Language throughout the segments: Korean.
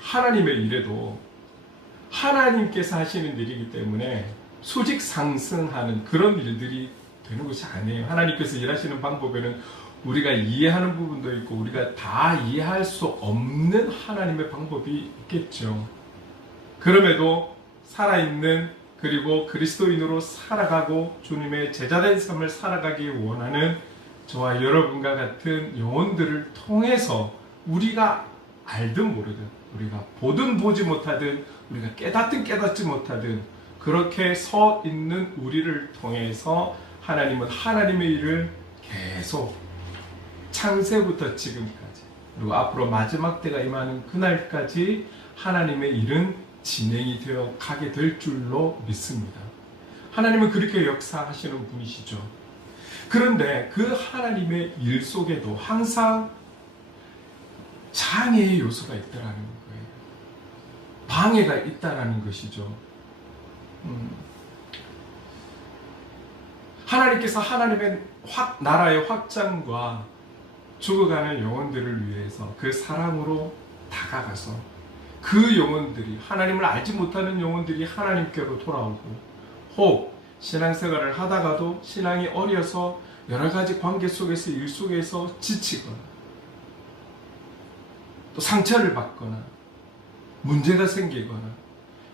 하나님의 일에도 하나님께서 하시는 일이기 때문에 수직 상승하는 그런 일들이 되는 것이 아니에요. 하나님께서 일하시는 방법에는 우리가 이해하는 부분도 있고 우리가 다 이해할 수 없는 하나님의 방법이 있겠죠. 그럼에도 살아있는 그리고 그리스도인으로 살아가고 주님의 제자된 삶을 살아가기 원하는 저와 여러분과 같은 영혼들을 통해서 우리가 알든 모르든 우리가 보든 보지 못하든 우리가 깨닫든 깨닫지 못하든 그렇게 서 있는 우리를 통해서 하나님은 하나님의 일을 계속 창세부터 지금까지 그리고 앞으로 마지막 때가 임하는 그날까지 하나님의 일은 진행이 되어 가게 될 줄로 믿습니다. 하나님은 그렇게 역사하시는 분이시죠. 그런데 그 하나님의 일 속에도 항상 장애의 요소가 있다는 거예요. 방해가 있다는 것이죠. 하나님께서 하나님의 나라의 확장과 죽어가는 영혼들을 위해서 그 사랑으로 다가가서 그 영혼들이 하나님을 알지 못하는 영혼들이 하나님께로 돌아오고 혹 신앙생활을 하다가도 신앙이 어려서 여러 가지 관계 속에서 일 속에서 지치거나 또 상처를 받거나 문제가 생기거나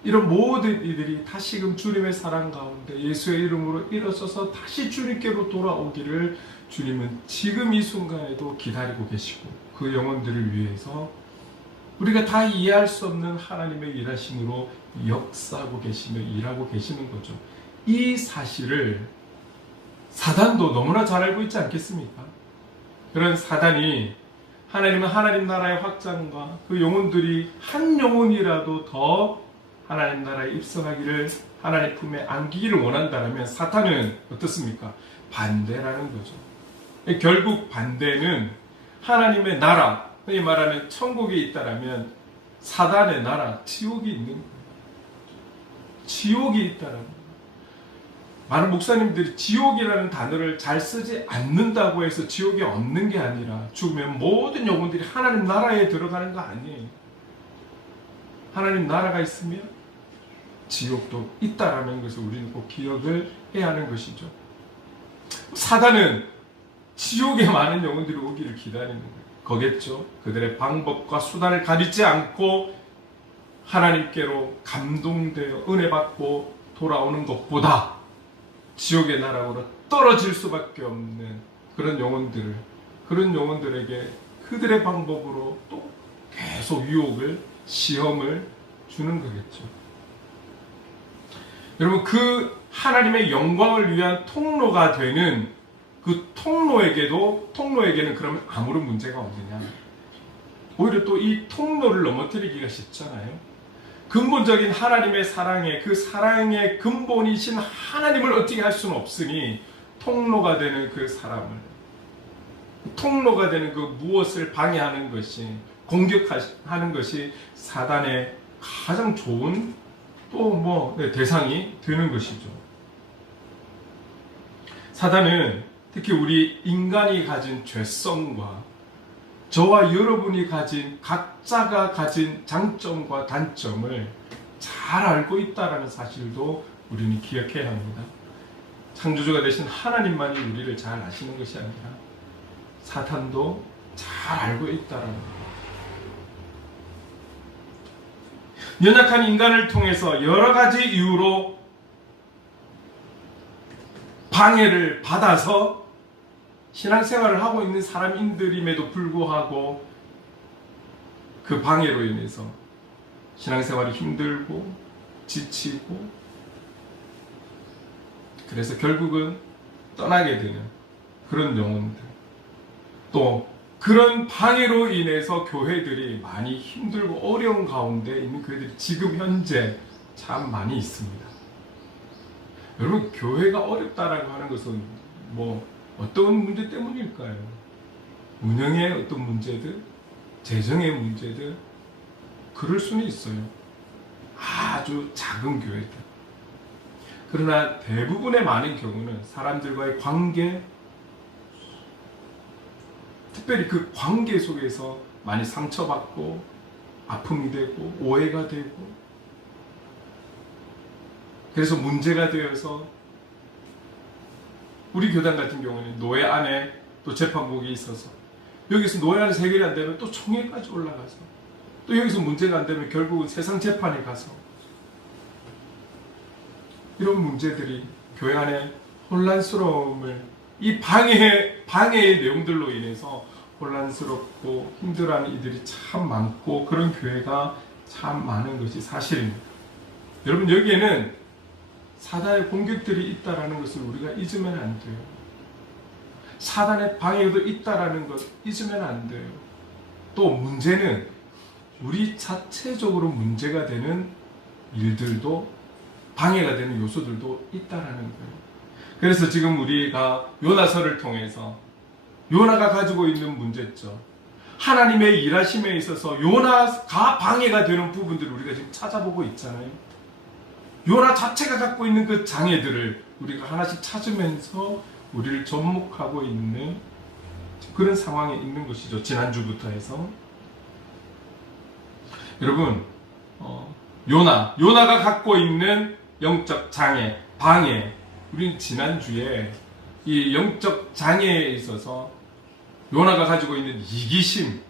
이런 모든 이들이 다시금 주님의 사랑 가운데 예수의 이름으로 일어서서 다시 주님께로 돌아오기를 주님은 지금 이 순간에도 기다리고 계시고 그 영혼들을 위해서 우리가 다 이해할 수 없는 하나님의 일하심으로 역사하고 계시며 일하고 계시는 거죠. 이 사실을 사단도 너무나 잘 알고 있지 않겠습니까? 그런 사단이 하나님은 하나님 나라의 확장과 그 영혼들이 한 영혼이라도 더 하나님 나라에 입성하기를 하나님 품에 안기기를 원한다면 사탄은 어떻습니까? 반대라는 거죠. 결국 반대는 하나님의 나라, 흔히 말하는 천국에 있다라면 사단의 나라, 지옥이 있는 거예요. 지옥이 있다라는 거예요. 많은 목사님들이 지옥이라는 단어를 잘 쓰지 않는다고 해서 지옥이 없는 게 아니라 죽으면 모든 영혼들이 하나님 나라에 들어가는 거 아니에요. 하나님 나라가 있으면 지옥도 있다라는 것을 우리는 꼭 기억을 해야 하는 것이죠. 사단은 지옥에 많은 영혼들이 오기를 기다리는 거겠죠. 그들의 방법과 수단을 가리지 않고 하나님께로 감동되어 은혜 받고 돌아오는 것보다 지옥의 나라로 떨어질 수밖에 없는 그런 영혼들에게 그들의 방법으로 또 계속 유혹을, 시험을 주는 거겠죠. 여러분, 그 하나님의 영광을 위한 통로가 되는 그 통로에게는 그러면 아무런 문제가 없느냐. 오히려 또 이 통로를 넘어뜨리기가 쉽잖아요. 근본적인 하나님의 사랑에 그 사랑의 근본이신 하나님을 어떻게 할 수는 없으니 통로가 되는 그 사람을, 통로가 되는 그 무엇을 방해하는 것이, 공격하는 것이 사단의 가장 좋은 또 대상이 되는 것이죠. 사단은 특히 우리 인간이 가진 죄성과 저와 여러분이 가진 각자가 가진 장점과 단점을 잘 알고 있다는 사실도 우리는 기억해야 합니다. 창조주가 되신 하나님만이 우리를 잘 아시는 것이 아니라 사탄도 잘 알고 있다는 것. 연약한 인간을 통해서 여러 가지 이유로 방해를 받아서 신앙생활을 하고 있는 사람인들임에도 불구하고 그 방해로 인해서 신앙생활이 힘들고 지치고 그래서 결국은 떠나게 되는 그런 영혼들, 또 그런 방해로 인해서 교회들이 많이 힘들고 어려운 가운데 있는 교회들이 지금 현재 참 많이 있습니다. 여러분, 교회가 어렵다라고 하는 것은 어떤 문제 때문일까요? 운영의 어떤 문제들, 재정의 문제들, 그럴 수는 있어요. 아주 작은 교회들. 그러나 대부분의 많은 경우는 사람들과의 관계, 특별히 그 관계 속에서 많이 상처받고 아픔이 되고 오해가 되고, 그래서 문제가 되어서 우리 교단 같은 경우는 노예 안에 또 재판국이 있어서 여기서 노예 안에 해결이 안 되면 또 총회까지 올라가서 또 여기서 문제가 안 되면 결국은 세상 재판에 가서 이런 문제들이 교회 안에 혼란스러움을, 이 방해의 내용들로 인해서 혼란스럽고 힘들어하는 이들이 참 많고 그런 교회가 참 많은 것이 사실입니다. 여러분, 여기에는 사단의 공격들이 있다라는 것을 우리가 잊으면 안 돼요. 사단의 방해도 있다라는 것 잊으면 안 돼요. 또 문제는 우리 자체적으로 문제가 되는 일들도, 방해가 되는 요소들도 있다라는 거예요. 그래서 지금 우리가 요나서를 통해서 요나가 가지고 있는 문제점, 하나님의 일하심에 있어서 요나가 방해가 되는 부분들을 우리가 지금 찾아보고 있잖아요. 요나 자체가 갖고 있는 그 장애들을 우리가 하나씩 찾으면서 우리를 접목하고 있는 그런 상황에 있는 것이죠. 지난주부터 해서. 여러분, 요나가 갖고 있는 영적 장애, 방해, 우리는 지난주에 이 영적 장애에 있어서 요나가 가지고 있는 이기심,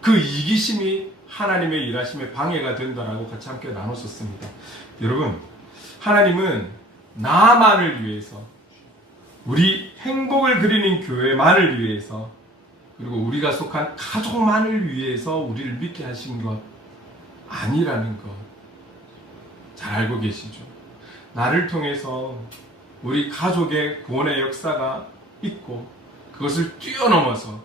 그 이기심이 하나님의 일하심에 방해가 된다라고 같이 함께 나눴었습니다. 여러분, 하나님은 나만을 위해서, 우리 행복을 그리는 교회만을 위해서, 그리고 우리가 속한 가족만을 위해서 우리를 믿게 하신 것 아니라는 것 잘 알고 계시죠? 나를 통해서 우리 가족의 구원의 역사가 있고, 그것을 뛰어넘어서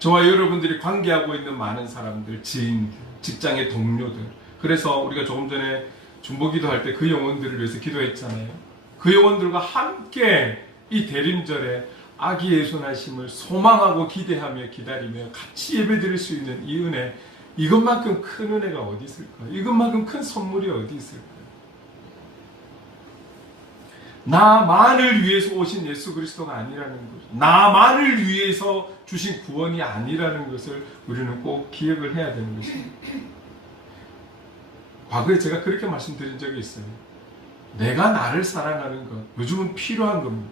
저와 여러분들이 관계하고 있는 많은 사람들, 지인들, 직장의 동료들, 그래서 우리가 조금 전에 중보기도 할 때 그 영혼들을 위해서 기도했잖아요. 그 영혼들과 함께 이 대림절에 아기 예수나심을 소망하고 기대하며 기다리며 같이 예배드릴 수 있는 이 은혜, 이것만큼 큰 은혜가 어디 있을까요? 이것만큼 큰 선물이 어디 있을까요? 나만을 위해서 오신 예수 그리스도가 아니라는 것, 나만을 위해서 주신 구원이 아니라는 것을 우리는 꼭 기억을 해야 되는 것입니다. 과거에 제가 그렇게 말씀드린 적이 있어요. 내가 나를 사랑하는 것, 요즘은 필요한 겁니다.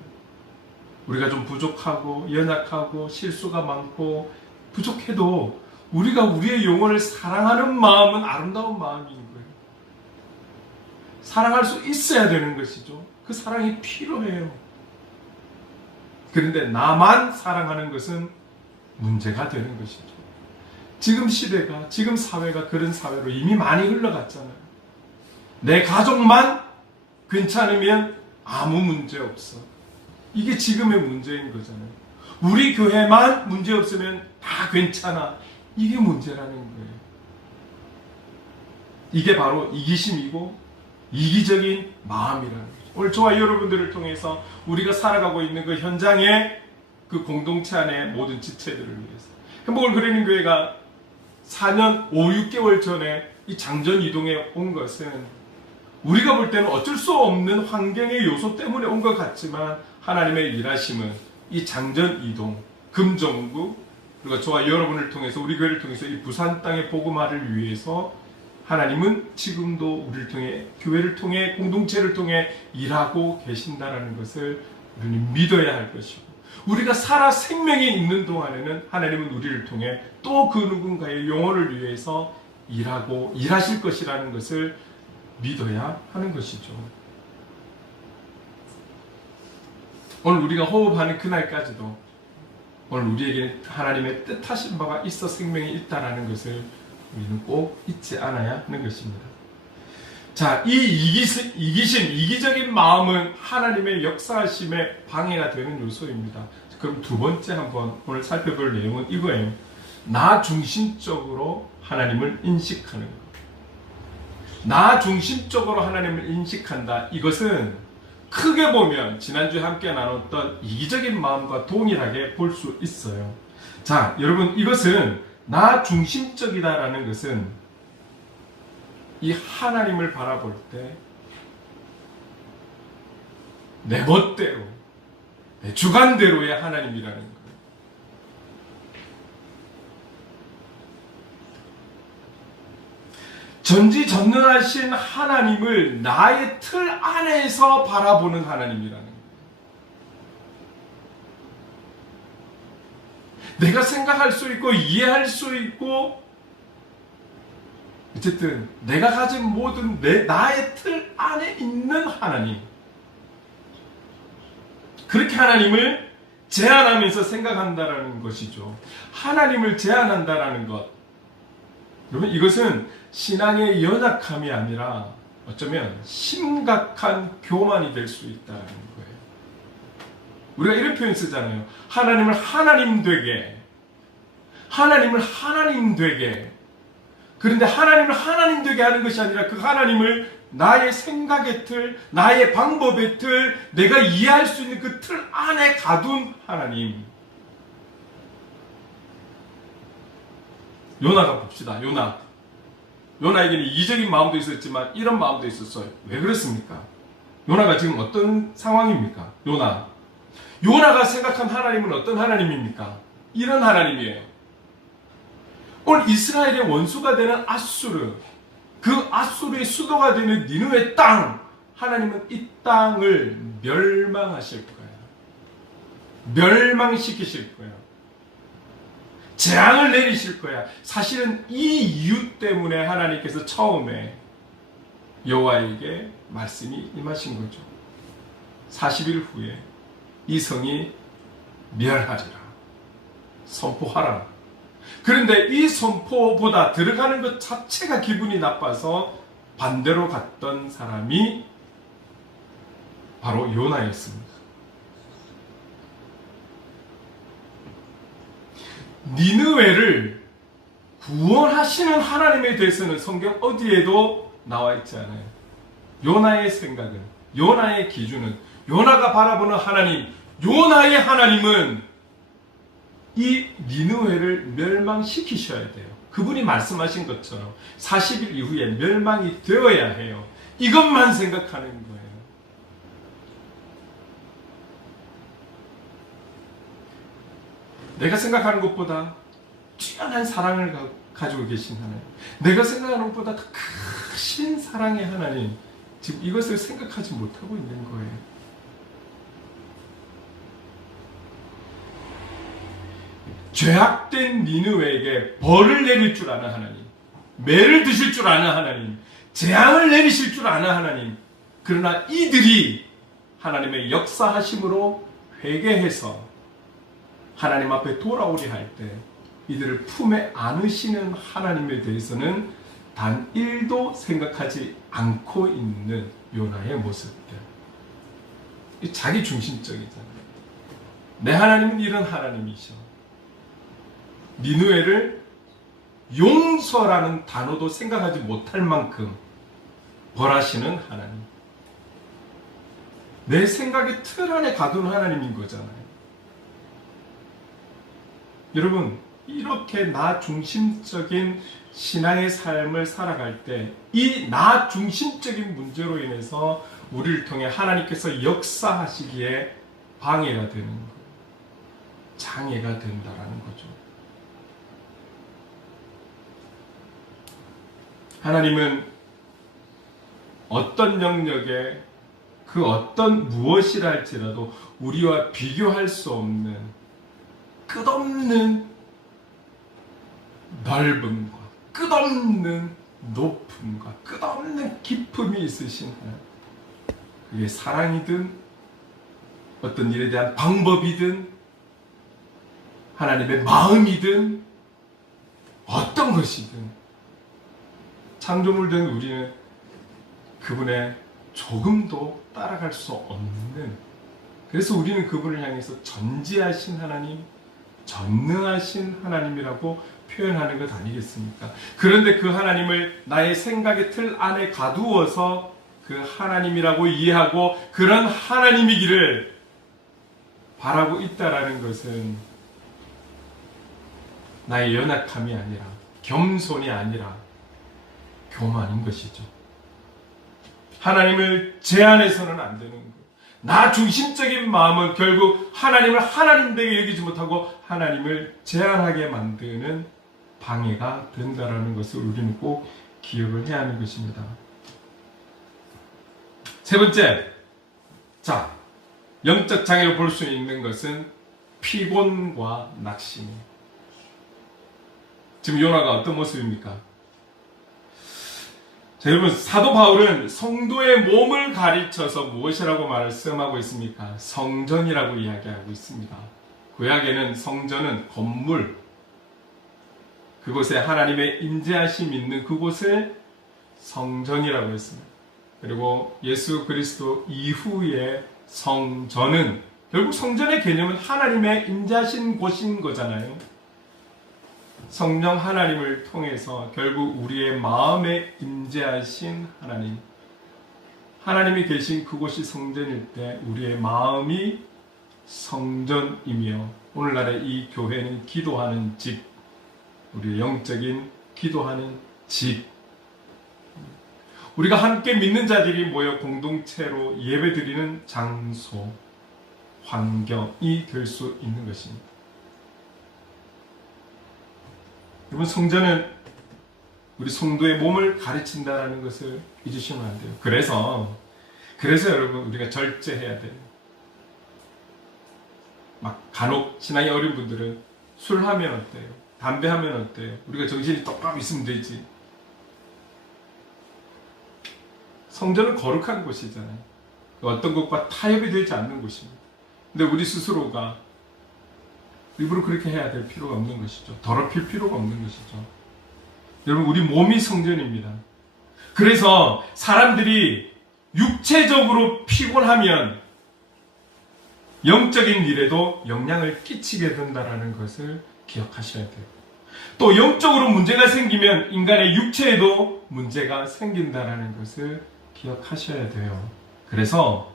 우리가 좀 부족하고 연약하고 실수가 많고 부족해도 우리가 우리의 영혼을 사랑하는 마음은 아름다운 마음인 거예요. 사랑할 수 있어야 되는 것이죠. 그 사랑이 필요해요. 그런데 나만 사랑하는 것은 문제가 되는 것이죠. 지금 시대가, 지금 사회가 그런 사회로 이미 많이 흘러갔잖아요. 내 가족만 괜찮으면 아무 문제 없어. 이게 지금의 문제인 거잖아요. 우리 교회만 문제 없으면 다 괜찮아. 이게 문제라는 거예요. 이게 바로 이기심이고 이기적인 마음이라는 거죠. 오늘 저와 여러분들을 통해서 우리가 살아가고 있는 그 현장의 그 공동체 안의 모든 지체들을 위해서, 행복을 그리는 교회가 4년 5, 6개월 전에 이 장전 이동에 온 것은 우리가 볼 때는 어쩔 수 없는 환경의 요소 때문에 온 것 같지만, 하나님의 일하심은 이 장전 이동, 금정구, 그리고 저와 여러분을 통해서, 우리 교회를 통해서 이 부산 땅의 복음화를 위해서 하나님은 지금도 우리를 통해, 교회를 통해, 공동체를 통해 일하고 계신다는 것을 우리는 믿어야 할 것이고, 우리가 살아 생명이 있는 동안에는 하나님은 우리를 통해 또 그 누군가의 영혼을 위해서 일하고 일하실 것이라는 것을 믿어야 하는 것이죠. 오늘 우리가 호흡하는 그날까지도 오늘 우리에게 하나님의 뜻하신 바가 있어 생명이 있다는 것을 우리는 꼭 잊지 않아야 하는 것입니다. 자, 이 이기적인 마음은 하나님의 역사하심에 방해가 되는 요소입니다. 그럼 두 번째 한번 오늘 살펴볼 내용은 이거예요. 나 중심적으로 하나님을 인식하는 것. 나 중심적으로 하나님을 인식한다. 이것은 크게 보면 지난주에 함께 나눴던 이기적인 마음과 동일하게 볼 수 있어요. 자, 여러분, 이것은 나 중심적이다라는 것은 이 하나님을 바라볼 때 내 멋대로, 내 주관대로의 하나님이라는 거예요. 전지전능하신 하나님을 나의 틀 안에서 바라보는 하나님이라는 거예요. 내가 생각할 수 있고 이해할 수 있고 어쨌든 내가 가진 모든 나의 틀 안에 있는 하나님, 그렇게 하나님을 제한하면서 생각한다라는 것이죠. 하나님을 제한한다라는 것, 여러분 이것은 신앙의 연약함이 아니라 어쩌면 심각한 교만이 될 수 있다는 거예요. 우리가 이런 표현 쓰잖아요. 하나님을 하나님 되게, 하나님을 하나님 되게. 그런데 하나님을 하나님 되게 하는 것이 아니라 그 하나님을 나의 생각의 틀, 나의 방법의 틀, 내가 이해할 수 있는 그 틀 안에 가둔 하나님. 요나가 봅시다. 요나에게는 이적인 마음도 있었지만 이런 마음도 있었어요. 왜 그렇습니까? 요나가 지금 어떤 상황입니까? 요나가 생각한 하나님은 어떤 하나님입니까? 이런 하나님이에요. 오늘 이스라엘의 원수가 되는 아수르, 그 아수르의 수도가 되는 니느웨 땅, 하나님은 이 땅을 멸망하실 거예요. 멸망시키실 거예요. 재앙을 내리실 거야. 사실은 이 이유 때문에 하나님께서 처음에 여호와에게 말씀이 임하신 거죠. 40일 후에 이 성이 멸하리라, 선포하라. 그런데 이 선포보다 들어가는 것 자체가 기분이 나빠서 반대로 갔던 사람이 바로 요나였습니다. 니느웨를 구원하시는 하나님에 대해서는 성경 어디에도 나와 있지 않아요. 요나의 생각은, 요나의 기준은, 요나가 바라보는 하나님, 요나의 하나님은 이 니느웨를 멸망시키셔야 돼요. 그분이 말씀하신 것처럼 40일 이후에 멸망이 되어야 해요. 이것만 생각하는 거예요. 내가 생각하는 것보다 뛰어난 사랑을 가지고 계신 하나님, 내가 생각하는 것보다 더 크신 사랑의 하나님, 지금 이것을 생각하지 못하고 있는 거예요. 죄악된 니느웨에게 벌을 내릴 줄 아는 하나님, 매를 드실 줄 아는 하나님, 재앙을 내리실 줄 아는 하나님, 그러나 이들이 하나님의 역사하심으로 회개해서 하나님 앞에 돌아오리 할 때 이들을 품에 안으시는 하나님에 대해서는 단 1도 생각하지 않고 있는 요나의 모습들. 자기 중심적이잖아요. 내 하나님은 이런 하나님이셔. 니느웨를 용서라는 단어도 생각하지 못할 만큼 벌하시는 하나님. 내 생각의 틀 안에 가둔 하나님인 거잖아요. 여러분, 이렇게 나 중심적인 신앙의 삶을 살아갈 때 이 나 중심적인 문제로 인해서 우리를 통해 하나님께서 역사하시기에 방해가 되는 거예요. 장애가 된다라는 거죠. 하나님은 어떤 영역에 그 어떤 무엇이라 할지라도 우리와 비교할 수 없는 끝없는 넓음과 끝없는 높음과 끝없는 깊음이 있으신 하나님. 그게 사랑이든 어떤 일에 대한 방법이든 하나님의 마음이든 어떤 것이든 창조물 된 우리는 그분의 조금도 따라갈 수 없는, 그래서 우리는 그분을 향해서 전지하신 하나님, 전능하신 하나님이라고 표현하는 것 아니겠습니까? 그런데 그 하나님을 나의 생각의 틀 안에 가두어서 그 하나님이라고 이해하고 그런 하나님이기를 바라고 있다라는 것은 나의 연약함이 아니라, 겸손이 아니라 교만인 것이죠. 하나님을 제한해서는 안 되는 거예요. 나 중심적인 마음은 결국 하나님을 하나님 되게 여기지 못하고 하나님을 제한하게 만드는 방해가 된다라는 것을 우리는 꼭 기억을 해야 하는 것입니다. 세 번째, 자, 영적 장애로 볼 수 있는 것은 피곤과 낙심이에요. 지금 요나가 어떤 모습입니까? 자, 여러분, 사도 바울은 성도의 몸을 가르쳐서 무엇이라고 말씀하고 있습니까? 성전이라고 이야기하고 있습니다. 구약에는 성전은 건물, 그곳에 하나님의 임재하심이 있는 그곳을 성전이라고 했습니다. 그리고 예수 그리스도 이후의 성전은, 결국 성전의 개념은 하나님의 임재하신 곳인 거잖아요. 성령 하나님을 통해서 결국 우리의 마음에 임재하신 하나님, 하나님이 계신 그곳이 성전일 때 우리의 마음이 성전이며, 오늘날의 이 교회는 기도하는 집, 우리의 영적인 기도하는 집, 우리가 함께 믿는 자들이 모여 공동체로 예배드리는 장소, 환경이 될 수 있는 것입니다. 여러분, 성전은 우리 성도의 몸을 가르친다는 것을 잊으시면 안 돼요. 그래서 여러분, 우리가 절제해야 돼요. 막 간혹 신앙이 어린 분들은 술 하면 어때요? 담배 하면 어때요? 우리가 정신이 똑바로 있으면 되지. 성전은 거룩한 곳이잖아요. 어떤 것과 타협이 되지 않는 곳입니다. 근데 우리 스스로가 일부러 그렇게 해야 될 필요가 없는 것이죠. 더럽힐 필요가 없는 것이죠. 여러분, 우리 몸이 성전입니다. 그래서 사람들이 육체적으로 피곤하면 영적인 일에도 영향을 끼치게 된다는 것을 기억하셔야 돼요. 또 영적으로 문제가 생기면 인간의 육체에도 문제가 생긴다는 것을 기억하셔야 돼요. 그래서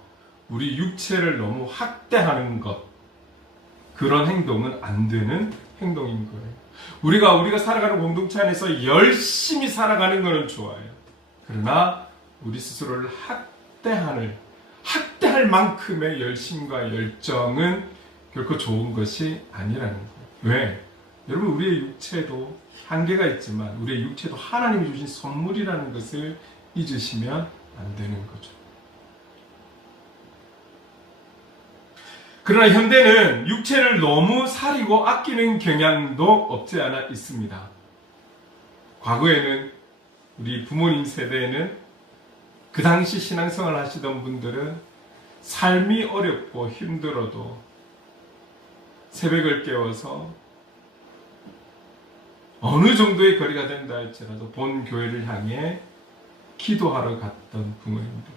우리 육체를 너무 학대하는 것, 그런 행동은 안 되는 행동인 거예요. 우리가 살아가는 공동체 안에서 열심히 살아가는 것은 좋아요. 그러나 우리 스스로를 학대할 만큼의 열심과 열정은 결코 좋은 것이 아니라는 거예요. 왜? 여러분, 우리의 육체도 한계가 있지만 우리의 육체도 하나님이 주신 선물이라는 것을 잊으시면 안 되는 거죠. 그러나 현대는 육체를 너무 사리고 아끼는 경향도 없지 않아 있습니다. 과거에는, 우리 부모님 세대에는, 그 당시 신앙생활을 하시던 분들은 삶이 어렵고 힘들어도 새벽을 깨워서 어느 정도의 거리가 된다 할지라도 본 교회를 향해 기도하러 갔던 부모님들.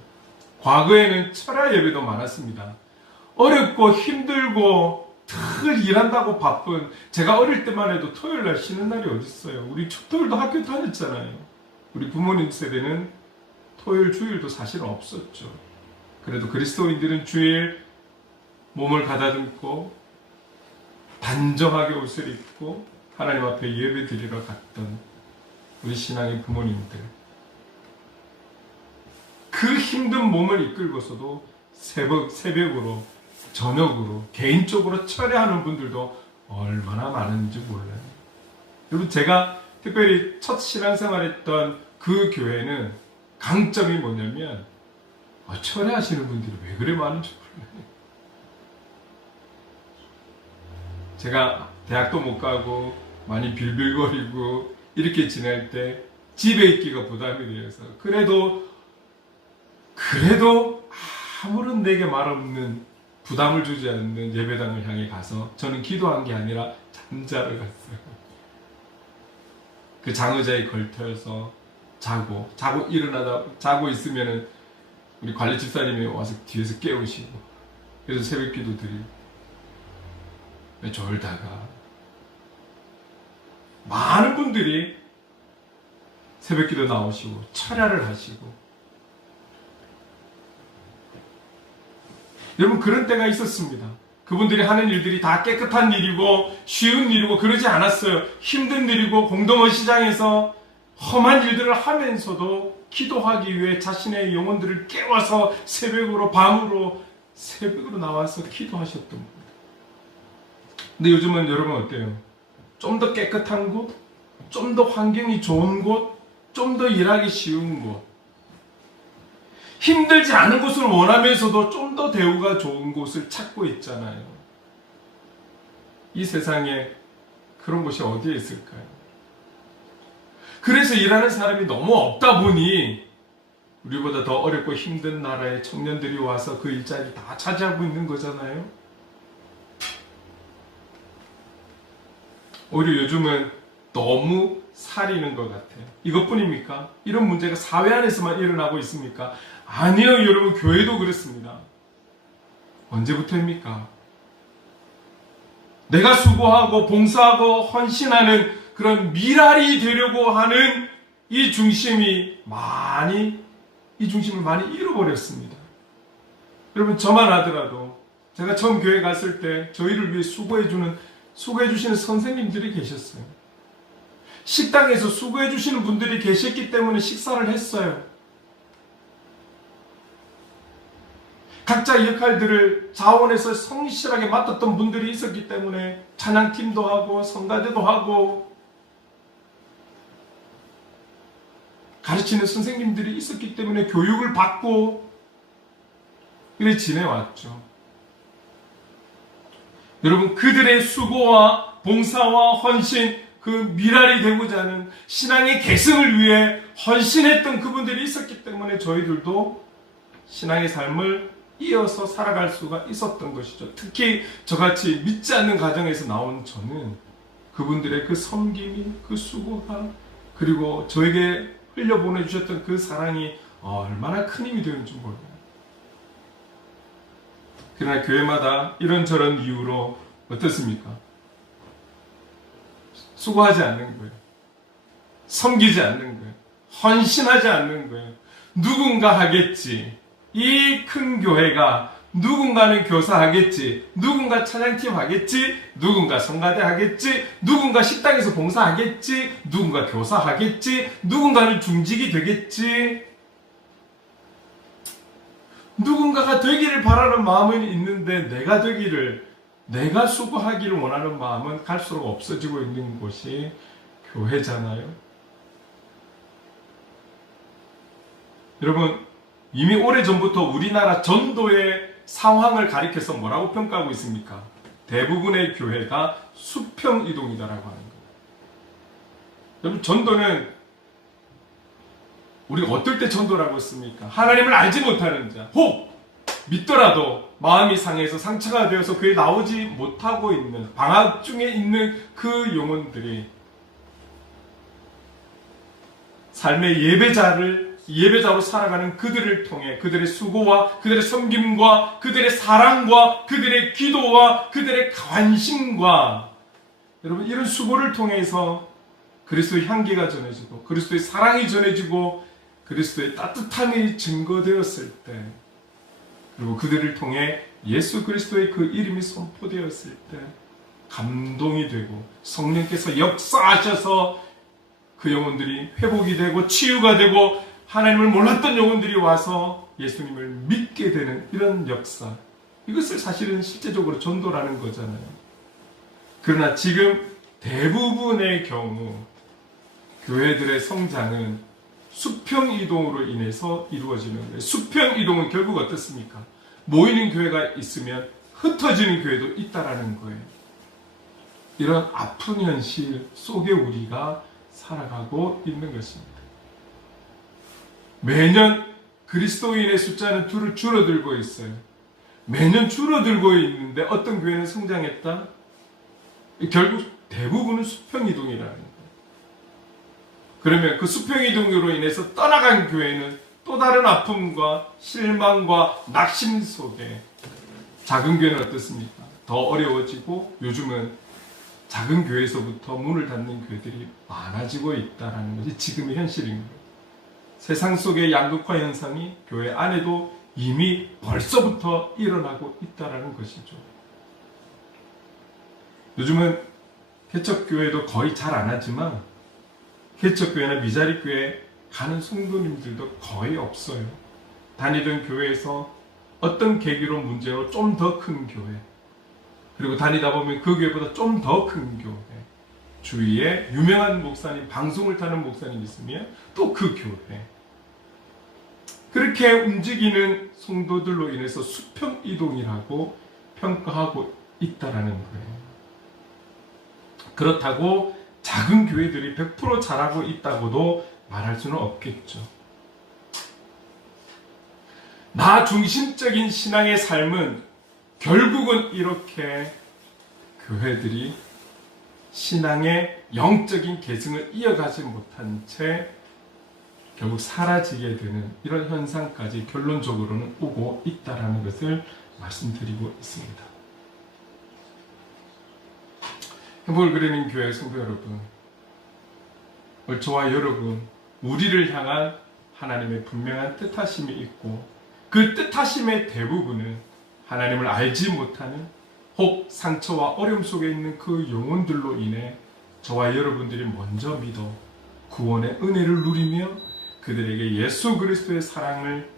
과거에는 철야 예배도 많았습니다. 어렵고 힘들고 늘 일한다고 바쁜, 제가 어릴 때만 해도 토요일날 쉬는 날이 어디 있어요. 우리 토요일도 학교 다녔잖아요. 우리 부모님 세대는 토요일 주일도 사실은 없었죠. 그래도 그리스도인들은 주일 몸을 가다듬고 단정하게 옷을 입고 하나님 앞에 예배 드리러 갔던 우리 신앙의 부모님들, 그 힘든 몸을 이끌고서도 새벽으로, 저녁으로, 개인적으로 철회하는 분들도 얼마나 많은지 몰라요. 여러분, 제가 특별히 첫 신앙생활했던 그 교회는 강점이 뭐냐면, 철회하시는 분들이 왜 그래 많은지 몰라요. 제가 대학도 못 가고 많이 빌빌거리고 이렇게 지낼 때 집에 있기가 부담이 되어서, 그래도 아무런 내게 말 없는, 부담을 주지 않는 예배당을 향해 가서 저는 기도한 게 아니라 잠자러 갔어요. 그 장의자에 걸터서 자고 자고 있으면은 우리 관리 집사님이 와서 뒤에서 깨우시고, 그래서 새벽 기도 드리고, 졸다가 많은 분들이 새벽 기도 나오시고 철야를 하시고. 여러분, 그런 때가 있었습니다. 그분들이 하는 일들이 다 깨끗한 일이고 쉬운 일이고 그러지 않았어요. 힘든 일이고 공동의 시장에서 험한 일들을 하면서도 기도하기 위해 자신의 영혼들을 깨워서 새벽으로 나와서 기도하셨던 겁니다. 근데 요즘은 여러분 어때요? 좀 더 깨끗한 곳, 좀 더 환경이 좋은 곳, 좀 더 일하기 쉬운 곳, 힘들지 않은 곳을 원하면서도 좀 더 대우가 좋은 곳을 찾고 있잖아요. 이 세상에 그런 곳이 어디에 있을까요? 그래서 일하는 사람이 너무 없다 보니 우리보다 더 어렵고 힘든 나라의 청년들이 와서 그 일자리 다 차지하고 있는 거잖아요. 오히려 요즘은 너무 살이는 것 같아요. 이것뿐입니까? 이런 문제가 사회 안에서만 일어나고 있습니까? 아니요, 여러분, 교회도 그렇습니다. 언제부터입니까? 내가 수고하고 봉사하고 헌신하는 그런 미랄이 되려고 하는 이 중심을 많이 잃어버렸습니다. 여러분, 저만 하더라도 제가 처음 교회 갔을 때 저희를 위해 수고해 주시는 선생님들이 계셨어요. 식당에서 수고해 주시는 분들이 계셨기 때문에 식사를 했어요. 각자 역할들을 자원해서 성실하게 맡았던 분들이 있었기 때문에 찬양팀도 하고 성가대도 하고 가르치는 선생님들이 있었기 때문에 교육을 받고 이래 지내왔죠. 여러분, 그들의 수고와 봉사와 헌신, 그 미랄이 되고자 하는 신앙의 계승을 위해 헌신했던 그분들이 있었기 때문에 저희들도 신앙의 삶을 이어서 살아갈 수가 있었던 것이죠. 특히 저같이 믿지 않는 가정에서 나온 저는 그분들의 그 섬김이, 그 수고가, 그리고 저에게 흘려보내주셨던 그 사랑이 얼마나 큰 힘이 되는지 몰라요. 그러나 교회마다 이런저런 이유로 어떻습니까? 수고하지 않는 거예요. 섬기지 않는 거예요. 헌신하지 않는 거예요. 누군가 하겠지. 이 큰 교회가 누군가는 교사하겠지, 누군가 찬양팀 하겠지, 누군가 성가대 하겠지, 누군가 식당에서 봉사하겠지, 누군가 교사하겠지, 누군가는 중직이 되겠지. 누군가가 되기를 바라는 마음은 있는데 내가 수고하기를 원하는 마음은 갈수록 없어지고 있는 곳이 교회잖아요. 여러분, 이미 오래전부터 우리나라 전도의 상황을 가리켜서 뭐라고 평가하고 있습니까? 대부분의 교회가 수평이동이다라고 하는 거예요. 여러분, 전도는 우리가 어떨 때 전도라고 했습니까? 하나님을 알지 못하는 자, 혹 믿더라도 마음이 상해서 상처가 되어서 교회에 나오지 못하고 있는, 방학 중에 있는 그 영혼들이 삶의 예배자로 살아가는 그들을 통해 그들의 수고와 그들의 섬김과 그들의 사랑과 그들의 기도와 그들의 관심과 여러분, 이런 수고를 통해서 그리스도의 향기가 전해지고 그리스도의 사랑이 전해지고 그리스도의 따뜻함이 증거되었을 때, 그리고 그들을 통해 예수 그리스도의 그 이름이 선포되었을 때 감동이 되고 성령께서 역사하셔서 그 영혼들이 회복이 되고 치유가 되고 하나님을 몰랐던 영혼들이 와서 예수님을 믿게 되는 이런 역사, 이것을 사실은 실제적으로 전도라는 거잖아요. 그러나 지금 대부분의 경우 교회들의 성장은 수평이동으로 인해서 이루어지는 거예요. 수평이동은 결국 어떻습니까? 모이는 교회가 있으면 흩어지는 교회도 있다라는 거예요. 이런 아픈 현실 속에 우리가 살아가고 있는 것입니다. 매년 그리스도인의 숫자는 줄어들고 있어요. 매년 줄어들고 있는데 어떤 교회는 성장했다? 결국 대부분은 수평이동이라는 거예요. 그러면 그 수평이동으로 인해서 떠나간 교회는 또 다른 아픔과 실망과 낙심 속에, 작은 교회는 어떻습니까? 더 어려워지고 요즘은 작은 교회에서부터 문을 닫는 교회들이 많아지고 있다는 것이 지금의 현실인 거예요. 세상 속의 양극화 현상이 교회 안에도 이미 벌써부터 일어나고 있다는 것이죠. 요즘은 개척교회도 거의 잘 안 하지만 개척교회나 미자립교회 가는 성도님들도 거의 없어요. 다니던 교회에서 어떤 계기로 문제로 좀 더 큰 교회, 그리고 다니다 보면 그 교회보다 좀 더 큰 교회, 주위에 유명한 목사님, 방송을 타는 목사님 있으면 또 그 교회. 그렇게 움직이는 성도들로 인해서 수평 이동이라고 평가하고 있다라는 거예요. 그렇다고 작은 교회들이 100% 잘하고 있다고도 말할 수는 없겠죠. 나 중심적인 신앙의 삶은 결국은 이렇게 교회들이 신앙의 영적인 계승을 이어가지 못한 채 결국 사라지게 되는 이런 현상까지 결론적으로는 오고 있다는 것을 말씀드리고 있습니다. 행복을 그리는 교회 성도 여러분, 저와 여러분, 우리를 향한 하나님의 분명한 뜻하심이 있고 그 뜻하심의 대부분은 하나님을 알지 못하는 혹 상처와 어려움 속에 있는 그 영혼들로 인해 저와 여러분들이 먼저 믿어 구원의 은혜를 누리며 그들에게 예수 그리스도의 사랑을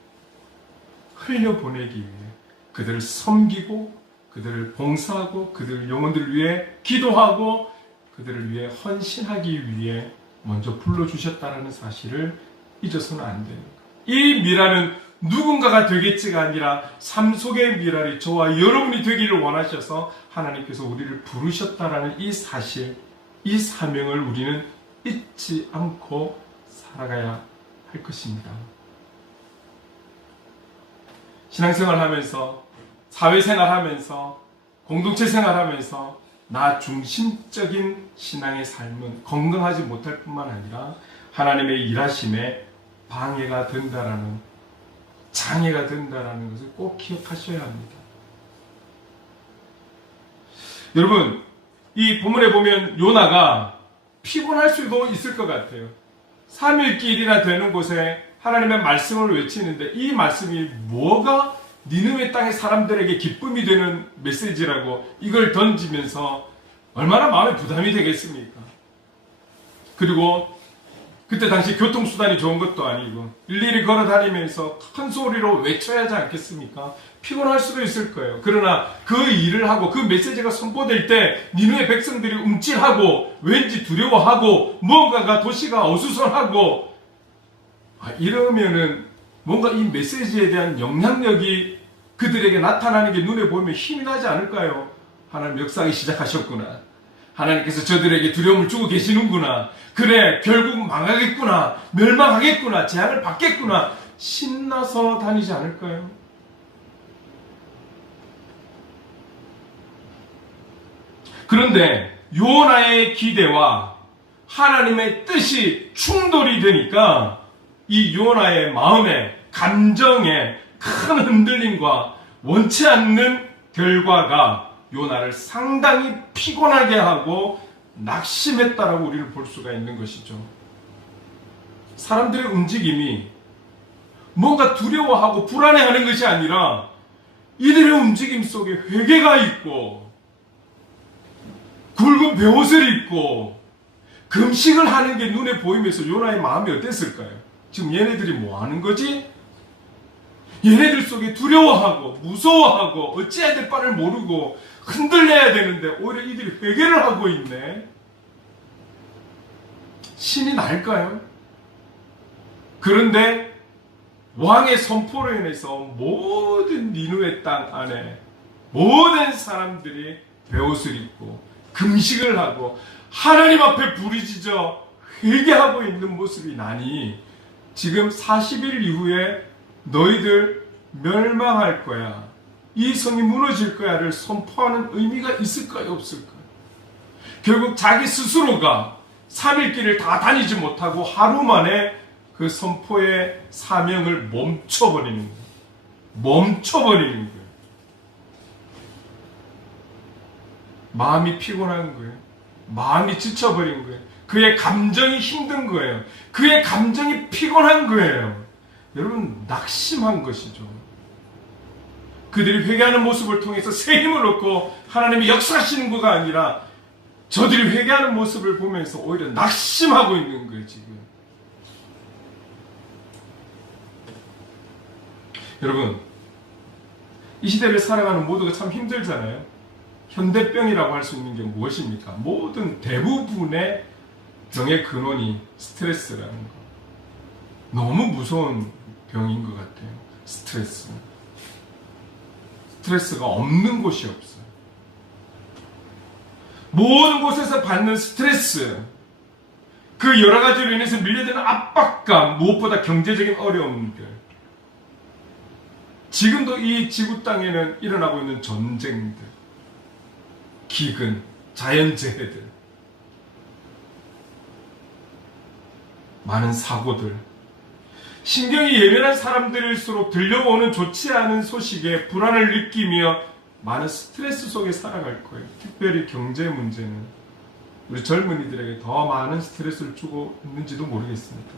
흘려보내기 위해 그들을 섬기고 그들을 봉사하고 그들 영혼들을 위해 기도하고 그들을 위해 헌신하기 위해 먼저 불러주셨다는 사실을 잊어서는 안 됩니다. 이 미랄은 누군가가 되겠지가 아니라 삶 속의 미랄이 저와 여러분이 되기를 원하셔서 하나님께서 우리를 부르셨다라는 이 사실, 이 사명을 우리는 잊지 않고 살아가야 할 것입니다. 신앙생활 하면서, 사회생활 하면서, 공동체 생활하면서 나 중심적인 신앙의 삶은 건강하지 못할 뿐만 아니라 하나님의 일하심에 방해가 된다라는, 장애가 된다라는 것을 꼭 기억하셔야 합니다. 여러분, 이 본문에 보면 요나가 피곤할 수도 있을 것 같아요. 3일길이나 되는 곳에 하나님의 말씀을 외치는데 이 말씀이 뭐가 니느웨 땅의 사람들에게 기쁨이 되는 메시지라고 이걸 던지면서 얼마나 마음에 부담이 되겠습니까? 그리고 그때 당시 교통수단이 좋은 것도 아니고 일일이 걸어다니면서 큰 소리로 외쳐야 하지 않겠습니까? 피곤할 수도 있을 거예요. 그러나 그 일을 하고 그 메시지가 선포될 때 니느웨 백성들이 움찔하고 왠지 두려워하고 뭔가가 도시가 어수선하고 이러면은 뭔가 이 메시지에 대한 영향력이 그들에게 나타나는 게 눈에 보이면 힘이 나지 않을까요? 하나님 역사하기 시작하셨구나. 하나님께서 저들에게 두려움을 주고 계시는구나. 그래, 결국 망하겠구나. 멸망하겠구나. 재앙을 받겠구나. 신나서 다니지 않을까요? 그런데 요나의 기대와 하나님의 뜻이 충돌이 되니까 이 요나의 마음에, 감정에 큰 흔들림과 원치 않는 결과가 요나를 상당히 피곤하게 하고 낙심했다라고 우리는 볼 수가 있는 것이죠. 사람들의 움직임이 뭔가 두려워하고 불안해하는 것이 아니라 이들의 움직임 속에 회개가 있고 굵은 베옷을 입고 금식을 하는 게 눈에 보이면서 요나의 마음이 어땠을까요? 지금 얘네들이 뭐 하는 거지? 얘네들 속에 두려워하고 무서워하고 어찌해야 될 바를 모르고 흔들려야 되는데 오히려 이들이 회개를 하고 있네. 신이 날까요? 그런데 왕의 선포로 인해서 모든 니느웨 땅 안에 모든 사람들이 베옷을 입고 금식을 하고 하나님 앞에 부르짖어 회개하고 있는 모습이 나니 지금 40일 이후에 너희들 멸망할 거야. 이 성이 무너질 거야를 선포하는 의미가 있을까요? 없을까요? 결국 자기 스스로가 3일 길을 다 다니지 못하고 하루 만에 그 선포의 사명을 멈춰버리는 거예요. 멈춰버리는 거예요. 마음이 피곤한 거예요. 마음이 지쳐버린 거예요. 그의 감정이 힘든 거예요. 그의 감정이 피곤한 거예요. 여러분, 낙심한 것이죠. 그들이 회개하는 모습을 통해서 새 힘을 얻고 하나님이 역사하시는 거가 아니라 저들이 회개하는 모습을 보면서 오히려 낙심하고 있는 거예요, 지금. 여러분, 이 시대를 살아가는 모두가 참 힘들잖아요. 현대병이라고 할 수 있는 게 무엇입니까? 모든 대부분의 병의 근원이 스트레스라는 거. 너무 무서운 병인 것 같아요. 스트레스. 스트레스가 없는 곳이 없어요. 모든 곳에서 받는 스트레스, 그 여러 가지로 인해서 밀려드는 압박감, 무엇보다 경제적인 어려움들. 지금도 이 지구 땅에는 일어나고 있는 전쟁들, 기근, 자연재해들, 많은 사고들, 신경이 예민한 사람들일수록 들려오는 좋지 않은 소식에 불안을 느끼며 많은 스트레스 속에 살아갈 거예요. 특별히 경제 문제는 우리 젊은이들에게 더 많은 스트레스를 주고 있는지도 모르겠습니다.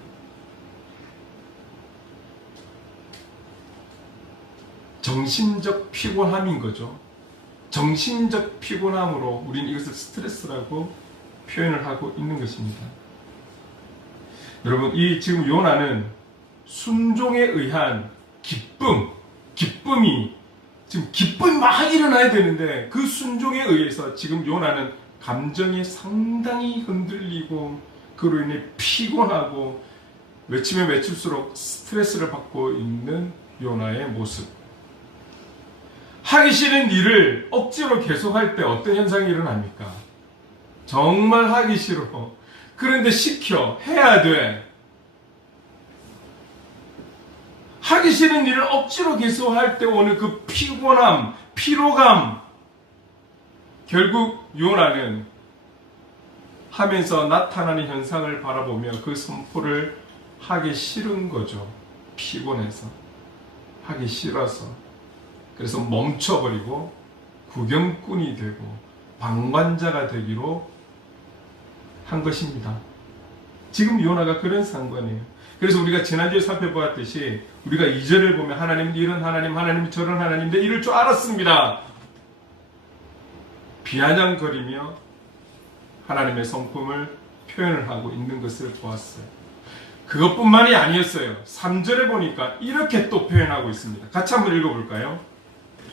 정신적 피곤함인 거죠. 정신적 피곤함으로 우리는 이것을 스트레스라고 표현을 하고 있는 것입니다. 여러분, 이 지금 요나는 순종에 의한 기쁨이 지금 기쁨이 막 일어나야 되는데 그 순종에 의해서 지금 요나는 감정이 상당히 흔들리고 그로 인해 피곤하고 외치면 외칠수록 스트레스를 받고 있는 요나의 모습. 하기 싫은 일을 억지로 계속할 때 어떤 현상이 일어납니까? 정말 하기 싫어. 그런데 시켜 해야 돼. 하기 싫은 일을 억지로 계속할 때 오는 그 피곤함, 피로감. 결국 요나는 하면서 나타나는 현상을 바라보며 그 선포를 하기 싫은 거죠. 피곤해서. 하기 싫어서. 그래서 멈춰버리고 구경꾼이 되고 방관자가 되기로 한 것입니다. 지금 요나가 그런 상관이에요. 그래서 우리가 지난주에 살펴보았듯이 우리가 2절을 보면 하나님은 이런 하나님, 하나님은 저런 하나님인데 이럴 줄 알았습니다. 비아냥거리며 하나님의 성품을 표현을 하고 있는 것을 보았어요. 그것뿐만이 아니었어요. 3절에 보니까 이렇게 또 표현하고 있습니다. 같이 한번 읽어볼까요?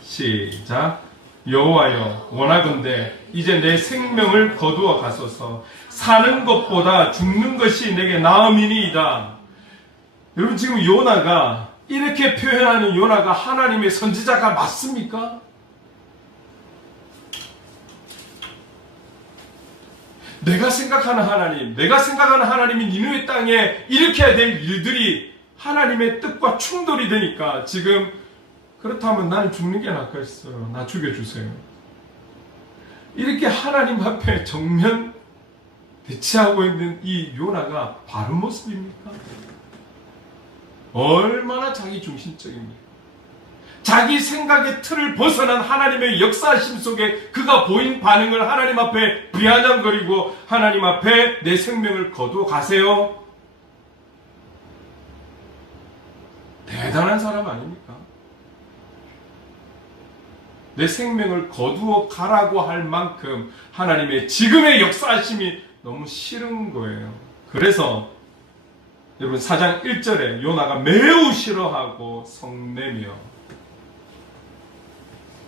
시작. 여호와여, 원하건대 이제 내 생명을 거두어 가소서. 사는 것보다 죽는 것이 내게 나음이니이다. 여러분, 지금 요나가 이렇게 표현하는 요나가 하나님의 선지자가 맞습니까? 내가 생각하는 하나님이 니느웨 땅에 일으켜야 될 일들이 하나님의 뜻과 충돌이 되니까 지금 그렇다면 나는 죽는 게 낫겠어요. 나 죽여주세요. 이렇게 하나님 앞에 정면 대치하고 있는 이 요나가 바른 모습입니까? 얼마나 자기 중심적입니까? 자기 생각의 틀을 벗어난 하나님의 역사심 속에 그가 보인 반응을 하나님 앞에 비아냥거리고 하나님 앞에 내 생명을 거두어 가세요. 대단한 사람 아닙니까? 내 생명을 거두어 가라고 할 만큼 하나님의 지금의 역사심이 너무 싫은 거예요. 그래서 여러분 4장 1절에 요나가 매우 싫어하고 성내며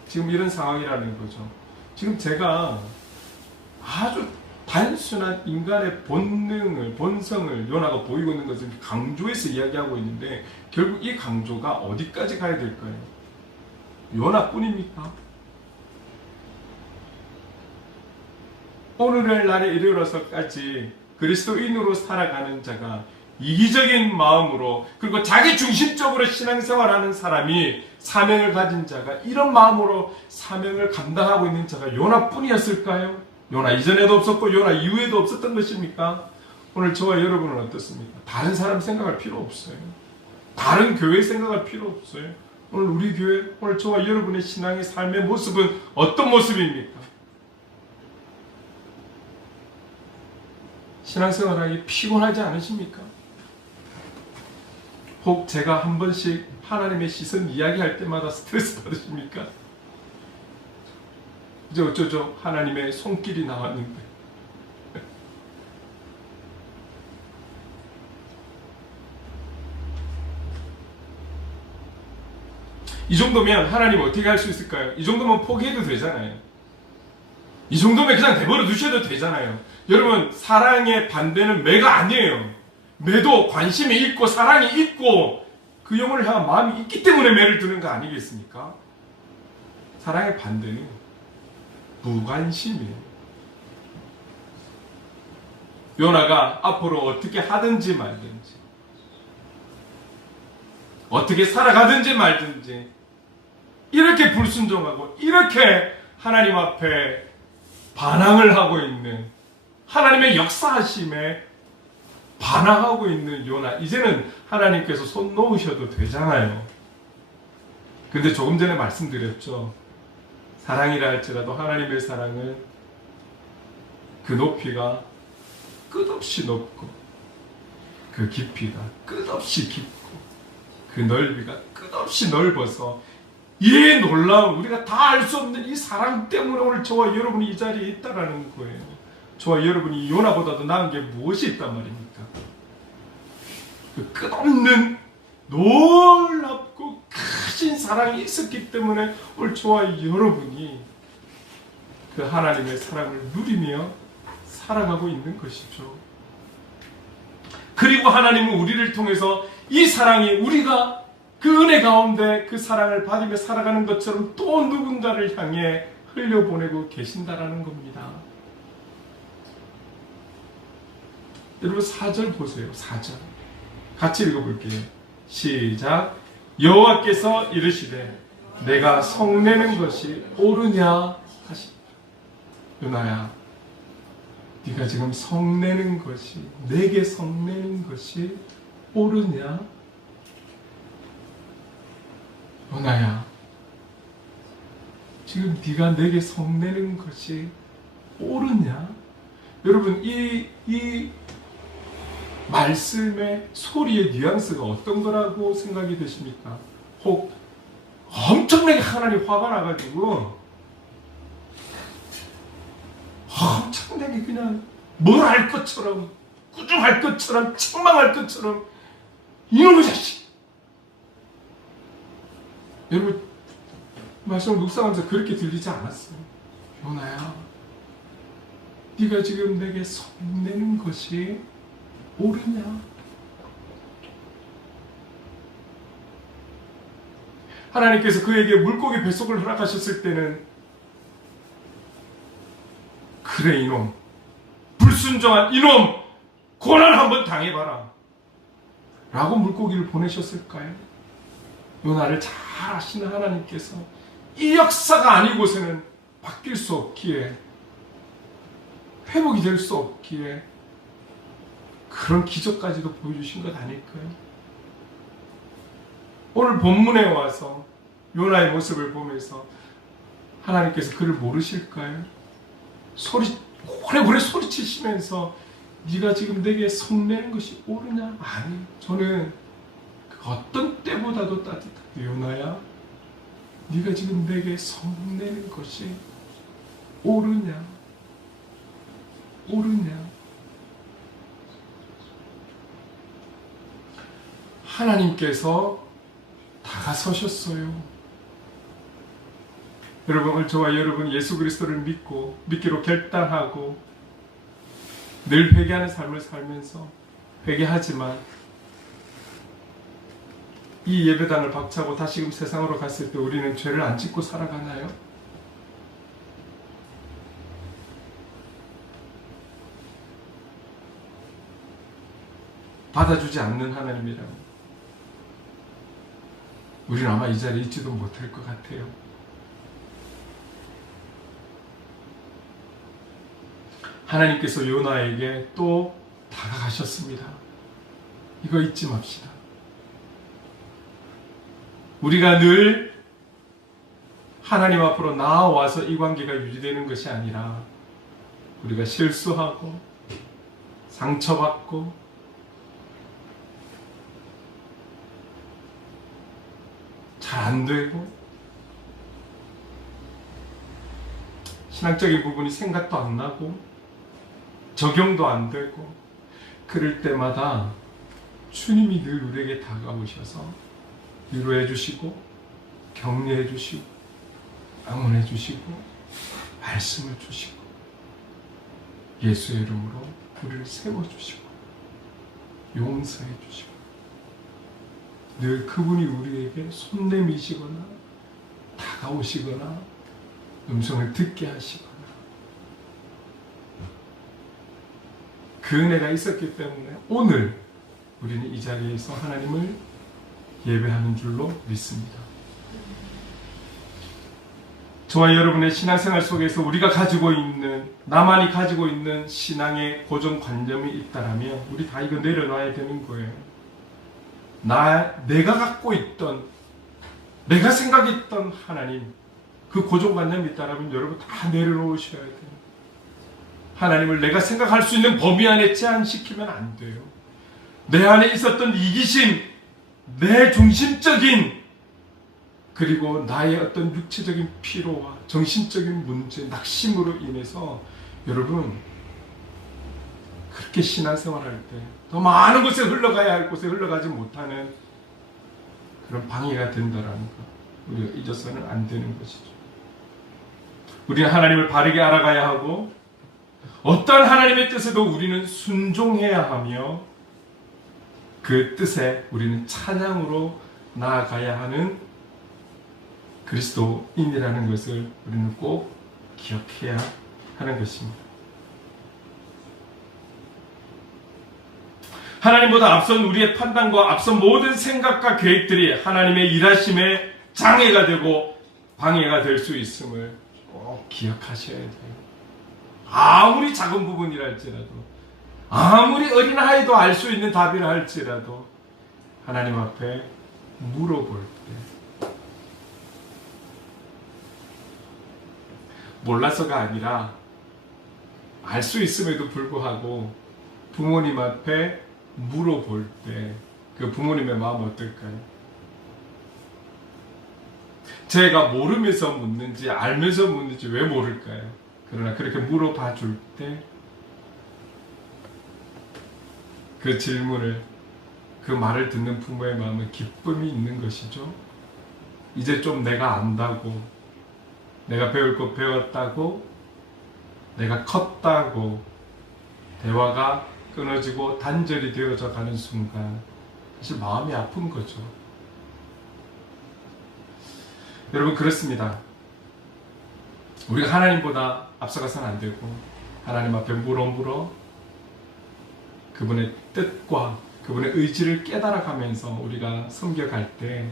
지금 이런 상황이라는 거죠. 지금 제가 아주 단순한 인간의 본성을 요나가 보이고 있는 것을 강조해서 이야기하고 있는데 결국 이 강조가 어디까지 가야 될까요? 요나뿐입니까? 오늘의 날에 이르러서까지 그리스도인으로 살아가는 자가 이기적인 마음으로 그리고 자기 중심적으로 신앙생활하는 사람이 사명을 가진 자가 이런 마음으로 사명을 감당하고 있는 자가 요나뿐이었을까요? 요나 이전에도 없었고 요나 이후에도 없었던 것입니까? 오늘 저와 여러분은 어떻습니까? 다른 사람 생각할 필요 없어요. 다른 교회 생각할 필요 없어요. 오늘 우리 교회, 오늘 저와 여러분의 신앙의 삶의 모습은 어떤 모습입니까? 신앙생활하기 피곤하지 않으십니까? 혹 제가 한 번씩 하나님의 시선 이야기할 때마다 스트레스 받으십니까? 이제 어쩌죠? 하나님의 손길이 나왔는데. 이 정도면 하나님 어떻게 할 수 있을까요? 이 정도면 포기해도 되잖아요. 이 정도면 그냥 내버려 두셔도 되잖아요. 여러분, 사랑의 반대는 매가 아니에요. 매도 관심이 있고 사랑이 있고 그 영혼을 향한 마음이 있기 때문에 매를 두는 거 아니겠습니까? 사랑의 반대는 무관심이에요. 요나가 앞으로 어떻게 하든지 말든지, 어떻게 살아가든지 말든지, 이렇게 불순종하고 이렇게 하나님 앞에 반항을 하고 있는, 하나님의 역사하심에 반항하고 있는 요나, 이제는 하나님께서 손 놓으셔도 되잖아요. 근데 조금 전에 말씀드렸죠. 사랑이라 할지라도 하나님의 사랑은 그 높이가 끝없이 높고, 그 깊이가 끝없이 깊고, 그 넓이가 끝없이 넓어서, 이 놀라운, 우리가 다 알 수 없는 이 사랑 때문에 오늘 저와 여러분이 이 자리에 있다라는 거예요. 저와 여러분이 요나보다도 나은 게 무엇이 있단 말입니까? 그 끝없는 놀랍고 크신 사랑이 있었기 때문에 오늘 저와 여러분이 그 하나님의 사랑을 누리며 살아가고 있는 것이죠. 그리고 하나님은 우리를 통해서 이 사랑이, 우리가 그 은혜 가운데 그 사랑을 받으며 살아가는 것처럼 또 누군가를 향해 흘려보내고 계신다라는 겁니다. 여러분 4절 보세요. 4절 같이 읽어볼게요. 시작. 여호와께서 이르시되 내가 성내는 것이 옳으냐 하시니라. 요나야, 네가 지금 성내는 것이, 내게 성내는 것이 옳으냐? 요나야, 지금 네가 내게 성내는 것이 옳으냐? 여러분, 이 말씀의 소리의 뉘앙스가 어떤 거라고 생각이 되십니까? 혹 엄청나게 하나님 화가 나가지고 엄청나게 그냥 뭘 할 것처럼, 꾸중할 것처럼, 책망할 것처럼, 이놈의 자식! 여러분, 말씀을 묵상하면서 그렇게 들리지 않았어요. 요나야, 네가 지금 내게 성내는 것이 옳으냐? 하나님께서 그에게 물고기 뱃속을 허락하셨을 때는, 그래 이놈, 불순종한 이놈, 고난 한번 당해봐라 라고 물고기를 보내셨을까요? 요나를 잘 아시는 하나님께서 이 역사가 아니고서는 바뀔 수 없기에, 회복이 될 수 없기에 그런 기적까지도 보여주신 것 아닐까요? 오늘 본문에 와서 요나의 모습을 보면서 하나님께서 그를 모르실까요? 오래오래 소리치시면서 네가 지금 내게 성내는 것이 옳으냐? 아니, 저는 어떤 때보다도 따뜻하게, 요나야, 네가 지금 내게 성내는 것이 옳으냐? 옳으냐? 하나님께서 다가서셨어요. 여러분, 오늘 저와 여러분 예수 그리스도를 믿기로 결단하고 늘 회개하는 삶을 살면서 회개하지만 이 예배당을 박차고 다시금 세상으로 갔을 때 우리는 죄를 안 짓고 살아가나요? 받아주지 않는 하나님이라고 우리는 아마 이 자리에 있지도 못할 것 같아요. 하나님께서 요나에게 또 다가가셨습니다. 이거 잊지 맙시다. 우리가 늘 하나님 앞으로 나아와서 이 관계가 유지되는 것이 아니라 우리가 실수하고 상처받고 잘 안 되고 신앙적인 부분이 생각도 안 나고 적용도 안 되고 그럴 때마다 주님이 늘 우리에게 다가오셔서 위로해 주시고 격려해 주시고 응원해 주시고 말씀을 주시고 예수의 이름으로 우리를 세워주시고 용서해 주시고 늘 그분이 우리에게 손 내미시거나 다가오시거나 음성을 듣게 하시거나 그 은혜가 있었기 때문에 오늘 우리는 이 자리에서 하나님을 예배하는 줄로 믿습니다. 저와 여러분의 신앙생활 속에서 우리가 가지고 있는, 나만이 가지고 있는 신앙의 고정관념이 있다면 우리 다 이거 내려놔야 되는 거예요. 내가 갖고 있던, 내가 생각했던 하나님, 그 고정관념이 있다면 여러분 다 내려놓으셔야 돼요. 하나님을 내가 생각할 수 있는 범위 안에 제한시키면 안 돼요. 내 안에 있었던 이기심, 내 중심적인, 그리고 나의 어떤 육체적인 피로와 정신적인 문제, 낙심으로 인해서 여러분 그렇게 신앙생활할 때 더 많은 곳에 흘러가야 할 곳에 흘러가지 못하는 그런 방해가 된다는 것, 우리가 잊어서는 안 되는 것이죠. 우리는 하나님을 바르게 알아가야 하고 어떠한 하나님의 뜻에도 우리는 순종해야 하며 그 뜻에 우리는 찬양으로 나아가야 하는 그리스도인이라는 것을 우리는 꼭 기억해야 하는 것입니다. 하나님보다 앞선 우리의 판단과 앞선 모든 생각과 계획들이 하나님의 일하심에 장애가 되고 방해가 될 수 있음을 꼭 기억하셔야 돼요. 아무리 작은 부분이랄지라도, 아무리 어린아이도 알 수 있는 답이라 할지라도 하나님 앞에 물어볼 때 몰라서가 아니라 알 수 있음에도 불구하고 부모님 앞에 물어볼 때 그 부모님의 마음은 어떨까요? 제가 모르면서 묻는지 알면서 묻는지 왜 모를까요? 그러나 그렇게 물어봐 줄 때 그 질문을, 그 말을 듣는 부모의 마음에 기쁨이 있는 것이죠. 이제 좀 내가 안다고, 내가 배울 거 배웠다고, 내가 컸다고 대화가 끊어지고 단절이 되어져 가는 순간 사실 마음이 아픈 거죠. 여러분 그렇습니다. 우리가 하나님보다 앞서가서는 안 되고 하나님 앞에 물어 그분의 뜻과 그분의 의지를 깨달아가면서 우리가 섬겨갈 때,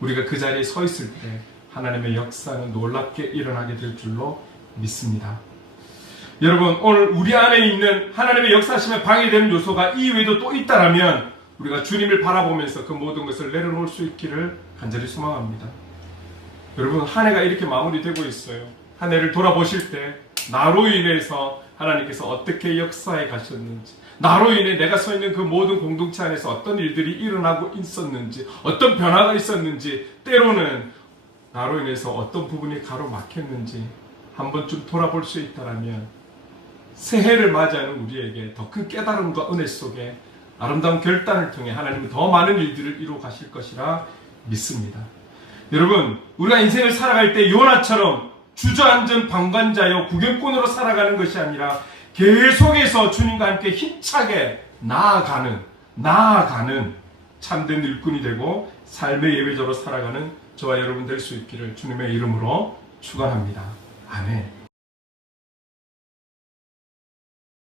우리가 그 자리에 서 있을 때 하나님의 역사는 놀랍게 일어나게 될 줄로 믿습니다. 여러분 오늘 우리 안에 있는 하나님의 역사심에 방해되는 요소가 이 외에도 또 있다라면 우리가 주님을 바라보면서 그 모든 것을 내려놓을 수 있기를 간절히 소망합니다. 여러분 한 해가 이렇게 마무리되고 있어요. 한 해를 돌아보실 때 나로 인해서 하나님께서 어떻게 역사해 가셨는지, 나로 인해 내가 서 있는 그 모든 공동체 안에서 어떤 일들이 일어나고 있었는지, 어떤 변화가 있었는지, 때로는 나로 인해서 어떤 부분이 가로막혔는지 한 번쯤 돌아볼 수 있다면 새해를 맞이하는 우리에게 더 큰 깨달음과 은혜 속에 아름다운 결단을 통해 하나님은 더 많은 일들을 이루어 가실 것이라 믿습니다. 여러분 우리가 인생을 살아갈 때 요나처럼 주저앉은 방관자여 구경꾼으로 살아가는 것이 아니라 계속해서 주님과 함께 힘차게 나아가는 참된 일꾼이 되고 삶의 예배자로 살아가는 저와 여러분 될 수 있기를 주님의 이름으로 축원합니다. 아멘.